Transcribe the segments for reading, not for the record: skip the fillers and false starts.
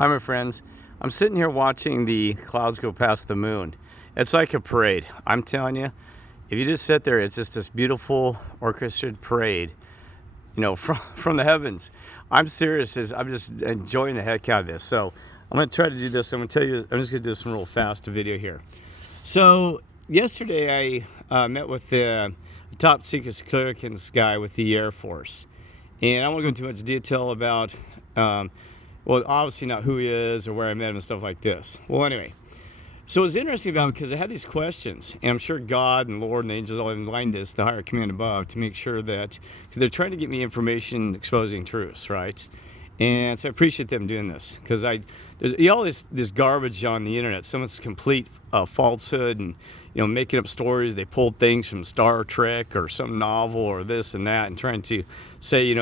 Hi, my friends. I'm sitting here watching the clouds go past the moon. It's like a parade. I'm telling you, if you just sit there, it's just this beautiful orchestrated parade, you know, from the heavens. I'm serious. I'm just enjoying the heck out of this. So I'm going to try to do this. I'm going to tell you, I'm just going to do this in real fast video here. So yesterday I met with the top secret clearance guy with the Air Force. And I won't go into much detail about well, obviously not who he is or where I met him and stuff like this. Well, anyway, so it's interesting about him because I had these questions, and I'm sure God and Lord and the angels all enlightened us, the higher command above, to make sure that, because they're trying to get me information exposing truths, right? And so I appreciate them doing this, because there's all this garbage on the internet. Some of it's complete falsehood, and making up stories. They pulled things from Star Trek or some novel or this and that, and trying to say,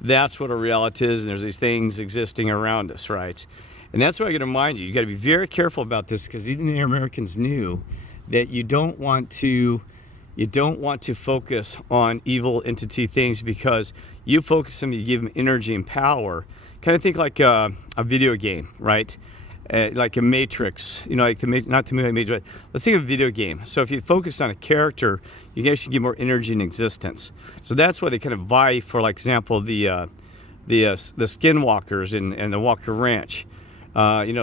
that's what a reality is, and there's these things existing around us, right? And that's why I got to remind you, you got to be very careful about this, because even the Americans knew that you don't want to focus on evil entity things, because you focus on them, you give them energy and power. Kind of think like a video game, right? Like a Matrix, like not the movie Matrix, but let's think of a video game. So if you focus on a character, you can actually give more energy and existence. So that's why they kind of vie for, like, example, the Skinwalkers and the Walker Ranch.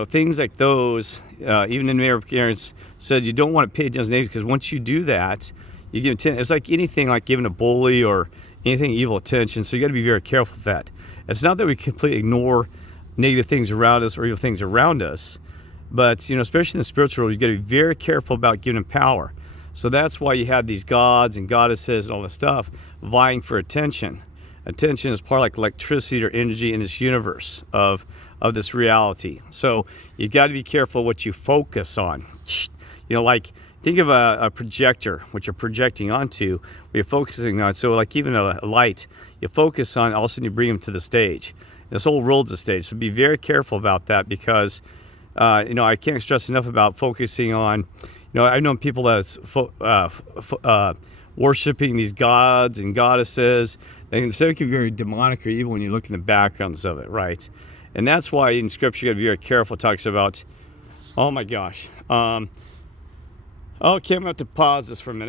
Things like those. Even in Americans said you don't want to pay attention to names, because once you do that, you give attention. It's like anything, like giving a bully or anything evil attention. So you got to be very careful with that. It's not that we completely ignore negative things around us or evil things around us, but especially in the spiritual world, you got to be very careful about giving them power. So that's why you have these gods and goddesses and all this stuff vying for attention. Attention is part of like electricity or energy in this universe of this reality. So you got to be careful what you focus on. Like think of a projector, which you're projecting onto, what you're focusing on. So like even a light, you focus on, all of a sudden you bring them to the stage. This whole world's a stage, so be very careful about that, because I can't stress enough about focusing on, I've known people that's worshiping these gods and goddesses. They can say it can be very demonic or evil when you look in the backgrounds of it, right? And that's why in Scripture you got to be very careful. It talks about, oh my gosh, okay, I'm going to have to pause this for a minute.